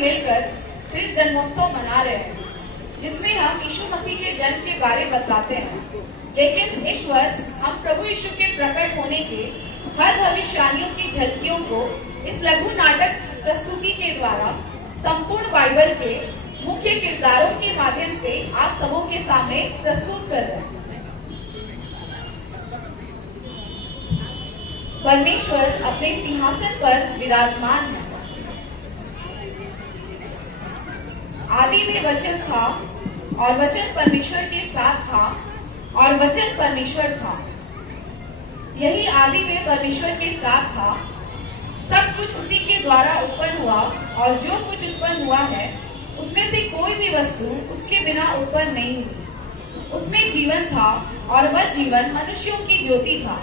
मिलकर क्रिस जन्मोत्सव मना रहे हैं, जिसमें हम यीशु मसीह के जन्म के बारे में बताते हैं। लेकिन इस वर्ष हम प्रभु यीशु के प्रकट होने के हर भविष्यवाणियों की झलकियों को इस लघु नाटक प्रस्तुति के द्वारा संपूर्ण बाइबल के मुख्य किरदारों के माध्यम से आप सबों के सामने प्रस्तुत कर रहे हैं। परमेश्वर अपने सिंहासन पर विराजमान है। आदि में वचन था और वचन परमेश्वर के साथ था और वचन परमेश्वर था। यही आदि में परमेश्वर के साथ था। सब कुछ उसी के द्वारा उत्पन्न हुआ और जो कुछ उत्पन्न हुआ है उसमें से कोई भी वस्तु उसके बिना उत्पन्न नहीं हुई। उसमें जीवन था और वह जीवन मनुष्यों की ज्योति था।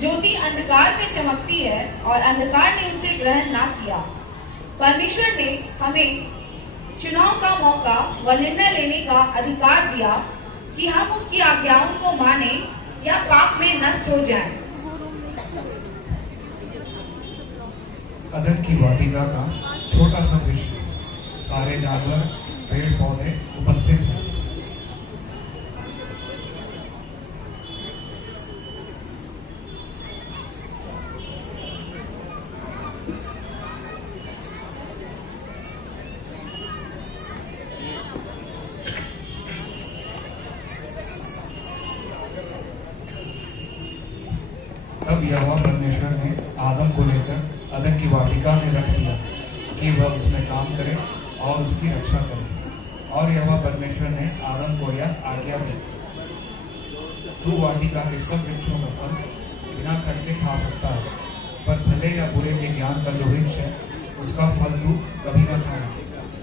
ज्योति अंधकार में चमकती है और अंधकार ने उसे ग्रहण ना किया। परमेश्वर ने हमें चुनाव का मौका व निर्णय लेने का अधिकार दिया कि हम उसकी आज्ञाओं को माने या पाप में नष्ट हो जाएं। अदन की वाटिका का छोटा सा दृश्य, सारे जानवर, पेड़ पौधे उपस्थित हैं। तब यहोवा परमेश्वर ने आदम को लेकर अदन की वाटिका में रख दिया कि वह उसमें काम करे और उसकी रक्षा करे। और यहोवा परमेश्वर ने आदम को यह आज्ञा दी, तू वाटिका के सब वृक्षों का फल बिना कट के खा सकता है, पर भले या बुरे के ज्ञान का जो वृक्ष है उसका फल तू कभी न खाना,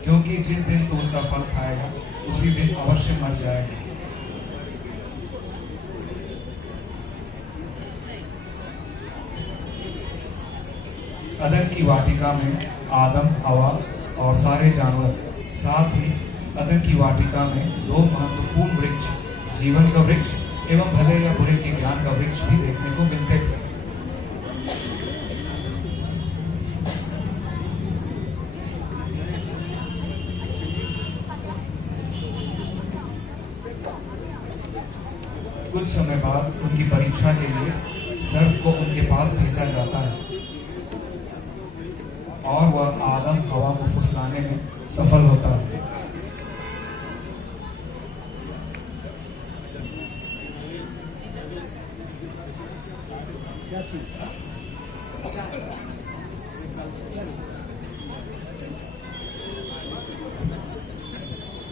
क्योंकि जिस दिन तू उसका फल खाएगा उसी दिन अवश्य मर जाएगा। अदन की वाटिका में आदम, हवा और सारे जानवर, साथ ही अदन की वाटिका में दो महत्वपूर्ण वृक्ष, जीवन का वृक्ष एवं भले या बुरे के ज्ञान का वृक्ष भी देखने को मिलते थे। कुछ समय बाद उनकी परीक्षा के लिए सर्प को उनके पास भेजा जाता है और वह आदम हवा को फुसलाने में सफल होता है।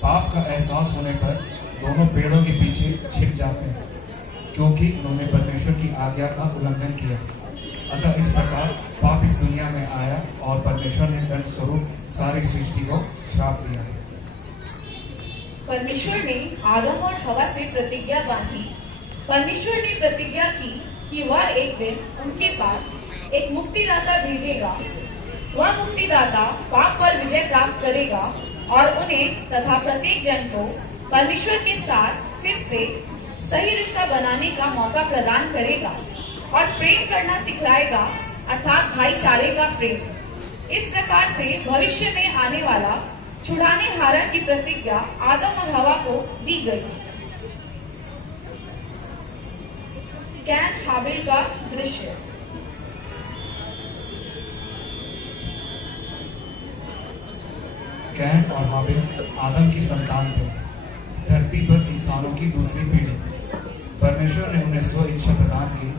पाप का एहसास होने पर दोनों पेड़ों के पीछे छिप जाते हैं, क्योंकि उन्होंने परमेश्वर की आज्ञा का उल्लंघन किया। अतः इस प्रकार पाप इस दुनिया में आया और परमेश्वर ने दंड स्वरूप सारी सृष्टि को श्राप दिया। परमेश्वर ने आदम और हवा से प्रतिज्ञा बांधी। परमेश्वर ने प्रतिज्ञा की कि वह एक दिन उनके पास एक मुक्तिदाता भेजेगा। वह मुक्तिदाता पाप पर विजय प्राप्त करेगा और उन्हें तथा प्रत्येक जन को परमेश्वर के साथ फिर से सही रिश्ता बनाने का मौका प्रदान करेगा और प्रेम करना सिखलाएगा, अर्थात भाईचारे का प्रेम। इस प्रकार से भविष्य में आने वाला छुड़ाने हारा की प्रतिज्ञा आदम और हवा को दी गई। कैन हाबिल का दृश्य। कैन और हाबिल आदम की संतान थे, धरती पर इंसानों की दूसरी पीढ़ी। परमेश्वर ने उन्हें स्व इच्छा प्रदान की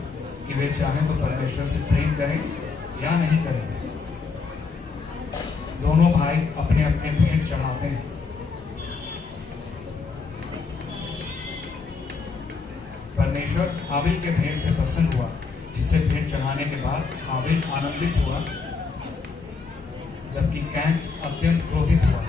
कि वे चाहें तो परमेश्वर से प्रेम करें या नहीं करें। दोनों भाई अपने अपने भेंट चढ़ाते हैं। परमेश्वर हाबिल के भेंट से प्रसन्न हुआ, जिससे भेंट चढ़ाने के बाद हाबिल आनंदित हुआ, जबकि कैन अत्यंत क्रोधित हुआ।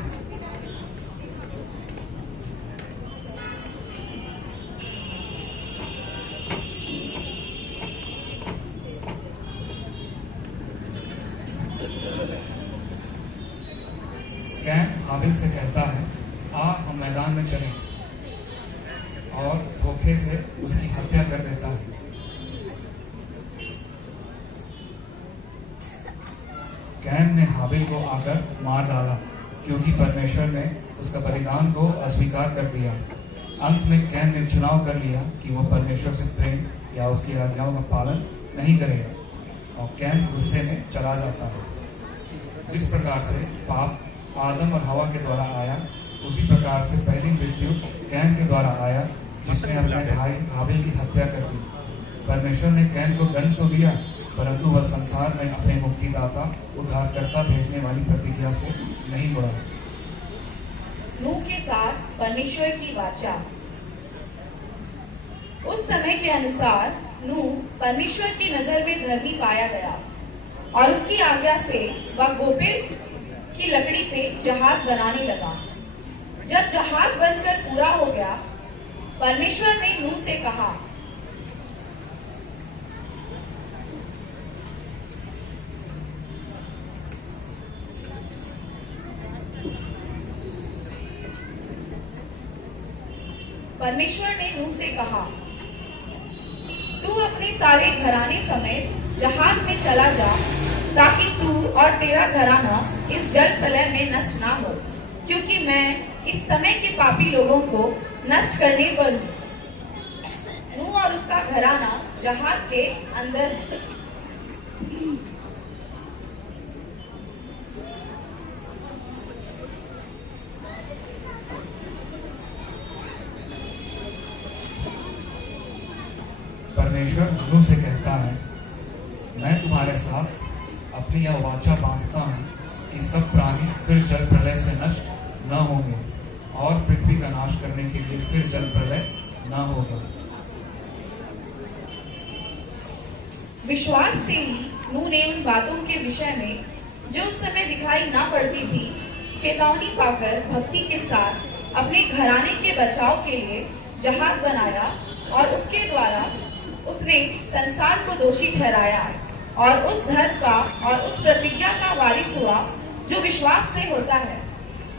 कैन हाबिल से कहता है, आ हम मैदान में चलें, और धोखे से उसकी हत्या कर देता है। कैन ने हाबिल को आकर मार डाला क्योंकि परमेश्वर ने उसका बलिदान को अस्वीकार कर दिया। अंत में कैन ने चुनाव कर लिया कि वो परमेश्वर से प्रेम या उसकी आज्ञाओं का पालन नहीं करेगा और कैन गुस्से में चला जाता है। जिस प्रकार से पाप आदम और हवा के द्वारा आया, उसी प्रकार से पहली मृत्यु कैन के द्वारा आया, जिसने अपने भाई हाबिल की हत्या कर दी। परमेश्वर ने कैन को दंड तो दिया, परंतु वह संसार में अपने मुक्तिदाता उद्धारकर्ता भेजने वाली प्रतिज्ञा से नहीं मुड़ा। नूह के साथ परमेश्वर की वाचा। उस समय के अनुसार नूह परमेश्वर की नजर में धर्मी पाया गया और उसकी आज्ञा से वह गोपेर की लकड़ी से जहाज बनाने लगा। जब जहाज बनकर पूरा हो गया, परमेश्वर ने नूह से कहा, तू अपने सारे घराने समेत जहाज में चला जा, ताकि तू और तेरा घराना इस जल प्रलय में नष्ट ना हो, क्योंकि मैं इस समय के पापी लोगों को नष्ट करने पर हूँ। नूह और उसका घराना जहाज के अंदर है। परमेश्वर नूह से कहता है, मैं तुम्हारे साथ अपनी यह वाचा बांधता हूँ कि सब प्राणी फिर जल प्रलय से नष्ट न होंगे और पृथ्वी का नाश करने के लिए फिर जल प्रलय न होगा। विश्वास से ही नूह ने उन बातों के विषय में जो उस समय दिखाई ना पड़ती थी, चेतावनी पाकर भक्ति के साथ अपने घराने के बचाव के लिए जहाज बनाया और उसके द्वारा उसने संसार को दोषी ठहराया और उस धर्म का और उस प्रतिज्ञा का वारिस हुआ जो विश्वास से होता है।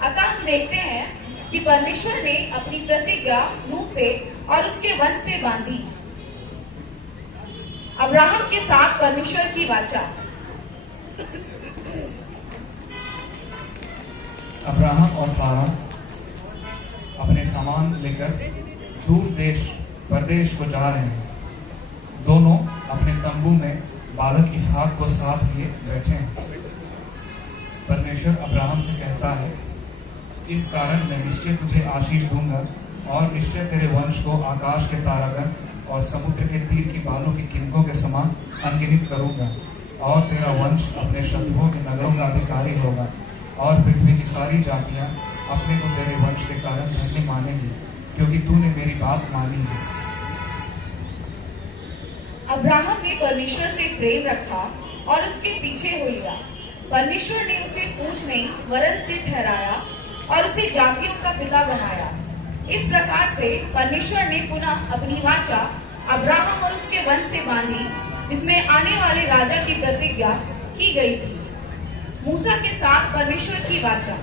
अतः हम देखते हैं कि परमेश्वर ने अपनी प्रतिज्ञा नूह से और उसके वंश से बांधी। अब्राहम के साथ परमेश्वर की वाचा। अब्राहम और सारा अपने सामान लेकर दूर देश परदेश को जा रहे हैं। दोनों अपने तंबू में बालक इसहाक को साथ लिए बैठे हैं। परमेश्वर अब्राहम से कहता है, इस कारण मैं निश्चय तुझे आशीष दूंगा और निश्चय तेरे वंश को आकाश के तारागण और समुद्र के तीर की बालों की किनकों के समान अनगिनत करूंगा और तेरा वंश अपने शत्रुओं के नगरों का अधिकारी होगा और पृथ्वी की सारी जातियां अपने को तेरे वंश के कारण धन्य मानेंगी, क्योंकि तूने मेरी बात मानी है। अब्राहम ने परमेश्वर से प्रेम रखा और उसके पीछे हो लिया। परमेश्वर ने उसे पूंछ नहीं वरन सिर ठहराया और उसे जातियों का पिता बनाया। इस प्रकार से परमेश्वर ने पुनः अपनी वाचा अब्राहम और उसके वंश से बांधी, जिसमें आने वाले राजा की प्रतिज्ञा की गई थी। मूसा के साथ परमेश्वर की वाचा।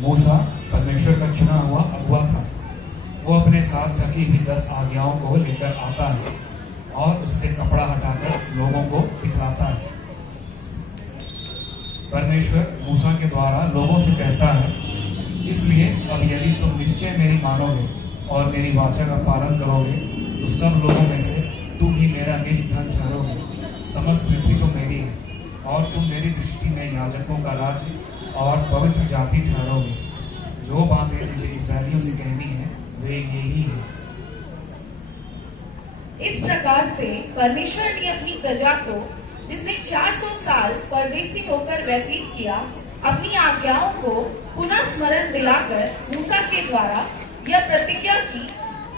मूसा परमेश्वर का चुना हुआ अगुआ था। वो अपने साथ ढकी हुई 10 आज्ञाओं को लेकर आता है और उससे कपड़ा हटाकर लोगों को दिखलाता है। परमेश्वर मूसा के द्वारा लोगों से कहता है, इसलिए अब यदि तुम निश्चय मेरी मानोगे और मेरी वाचा का पालन करोगे, तो सब लोगों में से तुम ही मेरा निज धन ठहरोगे। समस्त पृथ्वी तो मेरी है और तुम मेरी दृष्टि में याजकों का राज्य और पवित्र जाति ठहरोगे। जो बातें मुझे इस्राएलियों से कहनी है वे यही है। इस प्रकार से परमेश्वर ने अपनी प्रजा को, जिसने 400 साल परदेशी होकर व्यतीत किया, अपनी आज्ञाओं को पुनः स्मरण दिलाकर मूसा के द्वारा यह प्रतिज्ञा की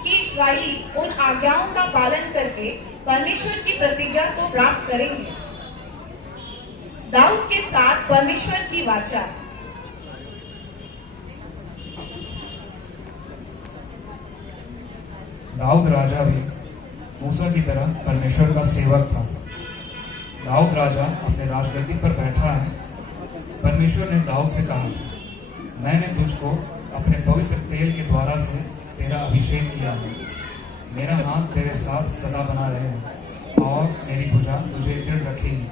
कि इस्राएली उन आज्ञाओं का पालन करके परमेश्वर की प्रतिज्ञा को प्राप्त करेंगे। दाऊद के साथ परमेश्वर की वाचा। दाऊद राजा भी मूसा की तरह परमेश्वर का सेवक था। दाऊद राजा अपने राजगद्दी पर बैठा है। परमेश्वर ने दाऊद से कहा, मैंने तुझको अपने पवित्र तेल के द्वारा से तेरा अभिषेक किया है। मेरा हाथ तेरे साथ सदा बना रहे और मेरी भुजा तुझे दृढ़ रखेगी।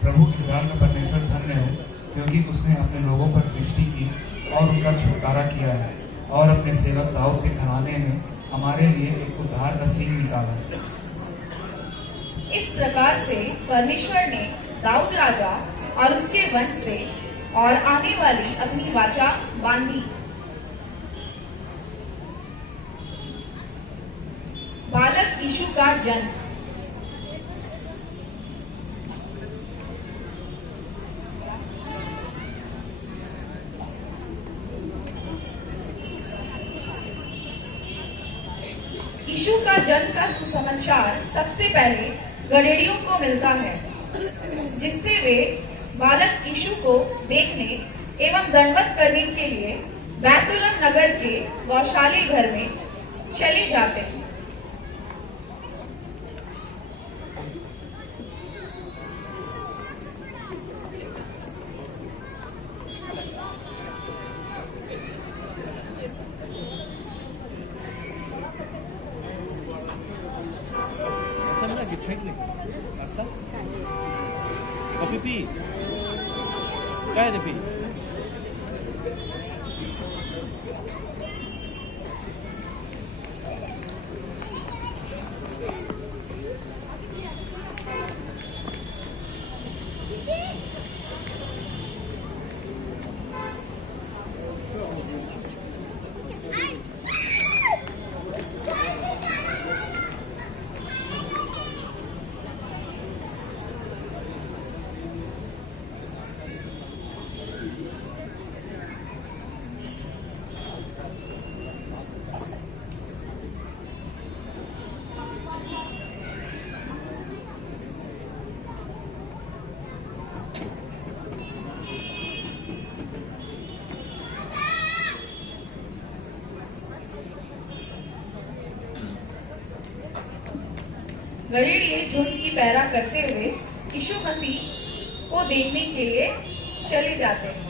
प्रभु इस्राएल का परमेश्वर धन्य हो, क्योंकि उसने अपने लोगों पर दृष्टि की और उनका छुटकारा किया है, और अपने सेवक दाऊद के घराने में हमारे लिए एक उद्धार का सींग निकाला। इस प्रकार से परमेश्वर ने दाऊद राजा और उसके वंश से और आने वाली अपनी वाचा बांधी। बालक यीशु का जन्म। यीशु का जन्म का सुसमाचार सबसे पहले गडेरियों को मिलता है, जिससे वे बालक यीशु को देखने एवं दंडवत करने के लिए बैतुलहम नगर के गौशाले घर में चले जाते हैं। काय रे पी गड़ेड़िए झुंड की पैरा करते हुए यीशु मसीह को देखने के लिए चले जाते हैं।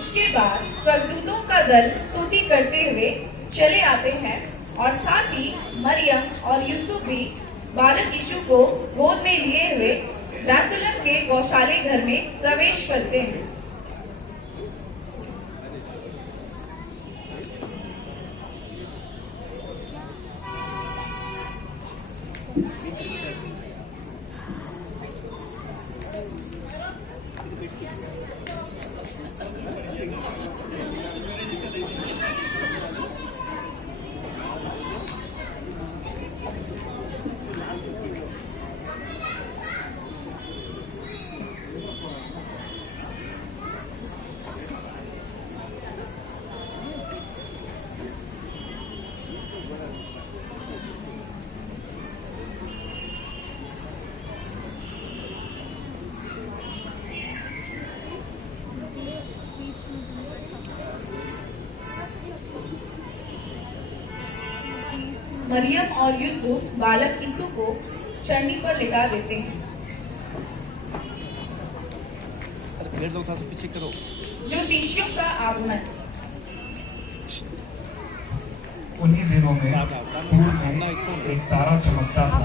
इसके बाद स्वर्गदूतों का दल स्तुति करते हुए चले आते हैं और साथ ही मरियम और यूसुफ भी बालक यीशु को गोद में लिए हुए बैतुलहम के गौशाले घर में प्रवेश करते हैं। मरियम और यूसुफ बालक यीशु को चरनी पर लिटा देते हैं। फिर दो से पीछे करो। ज्योतिषियों का आगमन। उन्हीं दिनों में पूर्व में एक तारा चमकता था,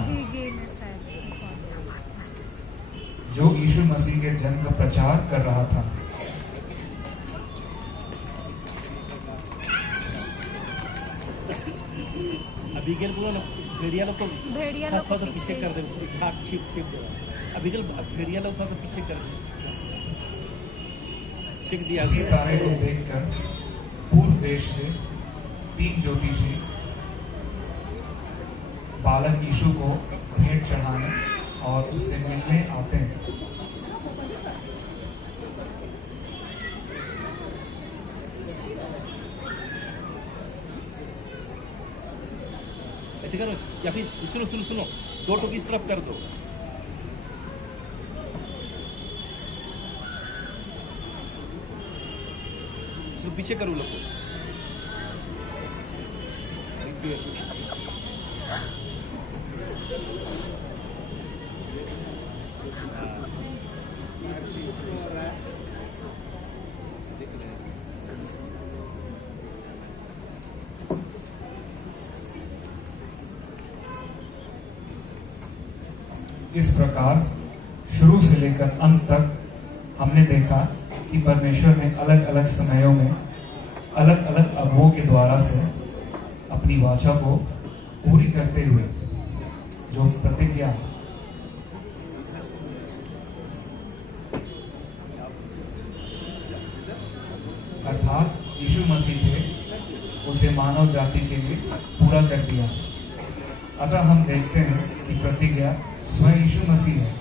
जो यीशु मसीह के जन्म का प्रचार कर रहा था। अबीगेल बोलो ना, भेड़िया लोग को थोड़ा सा पीछे कर दे, छिप दे। अबीगेल भेड़िया लोग थोड़ा सा पीछे कर दे, छिप दिया। इसी तारे को देखकर पूर्व देश से 3 ज्योतिषी बालक यीशु को भेंट चढ़ाने और उससे मिलने आते हैं। ऐसे करो, या फिर सुनो, 2 टोक इस तरफ कर दो। इसको पीछे करो लोग। इस प्रकार शुरू से लेकर अंत तक हमने देखा कि परमेश्वर ने अलग अलग समयों में अलग अलग अगुओं के द्वारा से अपनी वाचा को पूरी करते हुए जो प्रतिज्ञा अर्थात यीशु मसीह थे उसे मानव जाति के लिए पूरा कर दिया। अतः हम देखते हैं कि प्रतिज्ञा स्वयं यीशु मसीह है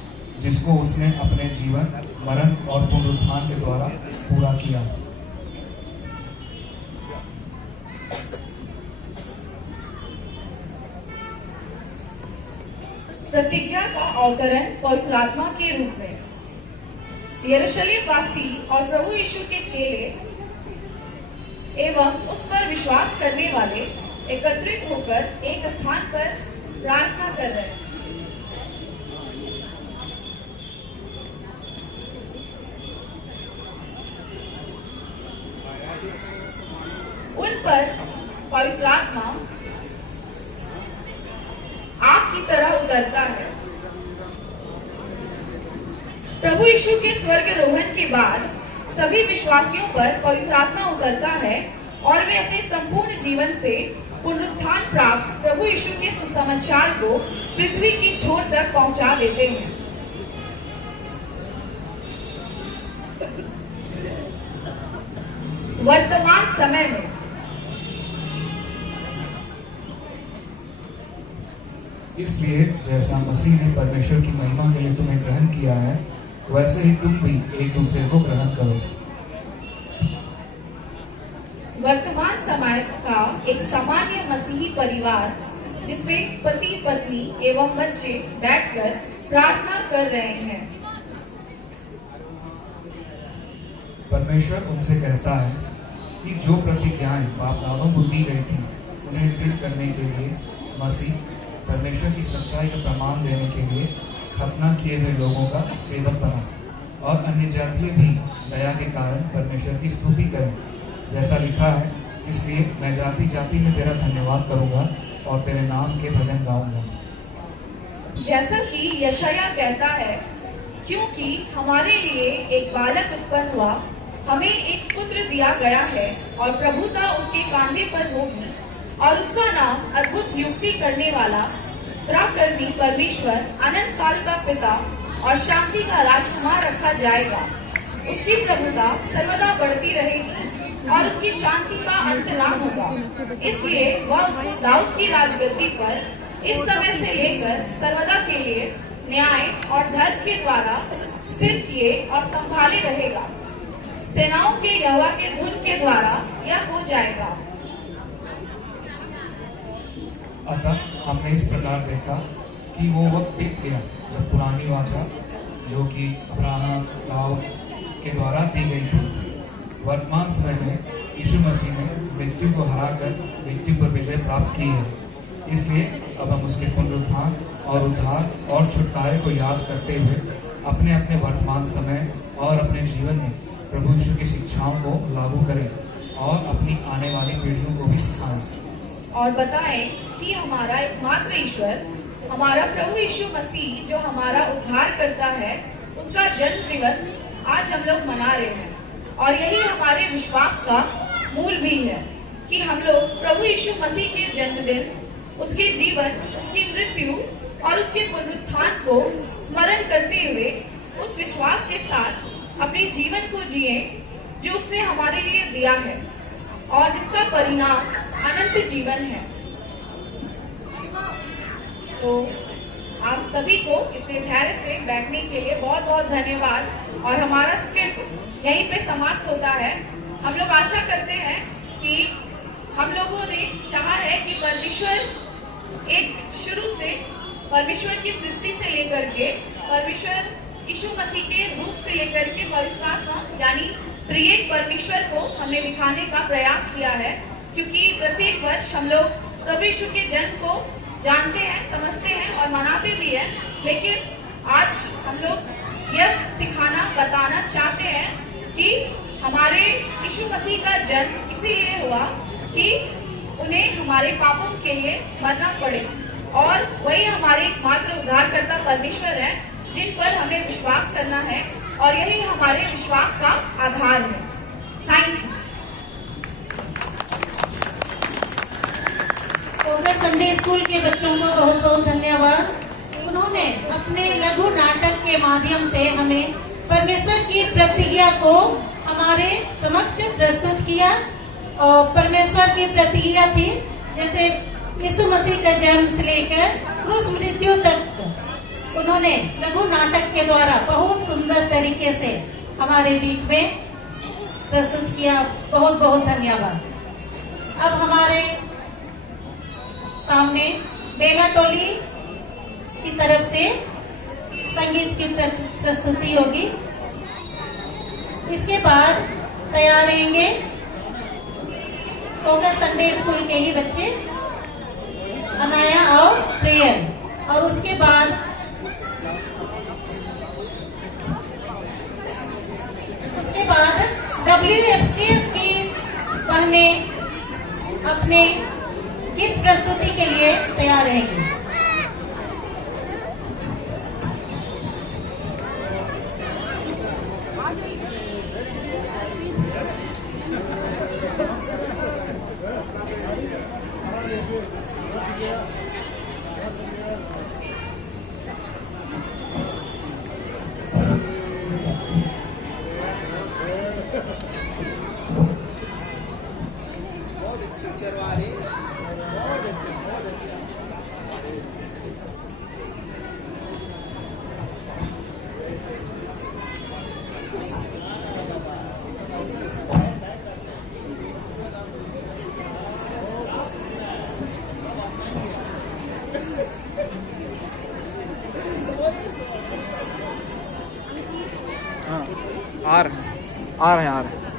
जिसको उसने अपने जीवन, मरण और पुनरुत्थान के द्वारा पूरा किया। प्रतिज्ञा का अवतरण पवित्र आत्मा के रूप में यरूशलेम वासी और प्रभु यीशु के चेले एवं उस पर विश्वास करने वाले एकत्रित होकर एक स्थान पर प्रार्थना कर रहे हैं। उन पर पवित्र आत्मा आग की तरह उतरता है। प्रभु यीशु के स्वर्गारोहण के बाद सभी विश्वासियों पर पवित्र आत्मा उतरता है और वे अपने संपूर्ण जीवन से पुनरुत्थान प्राप्त प्रभु यीशु के सुसमाचार को पृथ्वी की छोर तक पहुंचा देते हैं। वर्तमान समय में इसलिए जैसा मसीह ने परमेश्वर की महिमा के लिए तुम्हें ग्रहण किया है वैसे ही तुम भी एक दूसरे को ग्रहण करो। वर्तमान समय का एक सामान्य मसीही परिवार जिसमें पति पत्नी एवं बच्चे बैठकर प्रार्थना कर रहे हैं। परमेश्वर उनसे कहता है कि जो प्रतिज्ञाएं बाप दादों को दी गई थी उन्हें दृढ़ करने के लिए मसीह परमेश्वर की सच्चाई का प्रमाण देने के लिए खतना किए हुए लोगों का सेवक बना और अन्य जातीय भी दया के कारण परमेश्वर की स्तुति करें। जैसा लिखा है, इसलिए मैं जाति जाति में तेरा धन्यवाद करूंगा और तेरे नाम के भजन गाऊंगा। जैसा कि यशाया कहता है, क्योंकि हमारे लिए एक बालक उत्पन्न हुआ, हमें एक पुत्र दिया गया है और प्रभुता उसके कांधे पर होगी और उसका नाम अद्भुत युक्ति करने वाला, पराक्रमी परमेश्वर, अनंत काल का पिता और शांति का राजकुमार रखा जाएगा। उसकी प्रभुता सर्वदा बढ़ती रहेगी और उसकी शांति का अंत ना होगा। इसलिए वह उसको दाऊद की राजगद्दी पर इस समय से लेकर सर्वदा के लिए न्याय और धर्म के द्वारा स्थिर किए और संभाले रहेगा। सेनाओं के यहोवा के धुन के द्वारा यह हो जाएगा। अतः हमने इस प्रकार देखा कि वो वक्त बीत गया जब पुरानी वाचा जो कि अब्राहम दाऊद के द्वारा दी गई थी, वर्तमान समय में यीशु मसीह ने मृत्यु को हराकर मृत्यु पर विजय प्राप्त की है। इसलिए अब हम उसके पुनरुत्थान और उद्धार और छुटकारे को याद करते हुए अपने अपने वर्तमान समय और अपने जीवन में प्रभु यीशु की शिक्षाओं को लागू करें और अपनी आने वाली पीढ़ियों को भी सिखाएं और बताएं कि हमारा एकमात्र ईश्वर, हमारा प्रभु यीशु मसीह जो हमारा उद्धार करता है, उसका जन्म दिवस आज हम लोग मना रहे हैं। और यही हमारे विश्वास का मूल भी है कि हम लोग प्रभु यीशु मसीह के जन्मदिन, उसके जीवन, उसकी मृत्यु और उसके पुनरुत्थान को स्मरण करते हुए उस विश्वास के साथ अपने जीवन को जिए जो उसने हमारे लिए दिया है और जिसका परिणाम अनंत जीवन है। तो आप सभी को इतने धैर्य से बैठने के लिए बहुत बहुत धन्यवाद और हमारा स्क्रिप्ट यहीं पे समाप्त होता है। हम लोग आशा करते हैं कि हम लोगों ने चाहा है कि परमेश्वर एक शुरू से परमेश्वर की सृष्टि से लेकर के परमेश्वर यीशु मसीह के रूप से लेकर के पवित्र आत्मा यानी त्रिएक परमेश्वर को हमने दिखाने का प्रयास किया है, क्योंकि प्रत्येक वर्ष हम लोग प्रभु यीशु के जन्म को जानते हैं, समझते हैं और मनाते भी हैं। लेकिन आज हम लोग यह सिखाना, बताना चाहते हैं कि हमारे यीशु मसीह का जन्म इसीलिए हुआ कि उन्हें हमारे पापों के लिए मरना पड़े और वही हमारे एकमात्र उद्धारकर्ता परमेश्वर है, जिन पर हमें विश्वास करना है और यही हमारे विश्वास का आधार है। Thank you. Kokar Sunday school के बच्चों को बहुत बहुत धन्यवाद। उन्होंने अपने लघु नाटक के माध्यम से हमें परमेश्वर की प्रतिज्ञा को हमारे समक्ष प्रस्तुत किया। और परमेश्वर की प्रतिज्ञा थी, जैसे यीशु मसीह का जन्म से लेकर क्रूस मृत्यु तक उन्होंने लघु नाटक के द्वारा बहुत सुंदर तरीके से हमारे बीच में प्रस्तुत किया। बहुत बहुत धन्यवाद। अब हमारे सामने बेला टोली की तरफ से संगीत की प्रस्तुति होगी। इसके बाद तैयार रहेंगे कोकर संडे स्कूल के ही बच्चे अनाया और प्रियल, और उसके बाद WFCS की बहनें अपने गीत प्रस्तुति के लिए तैयार रहेंगी। आ रहे हैं।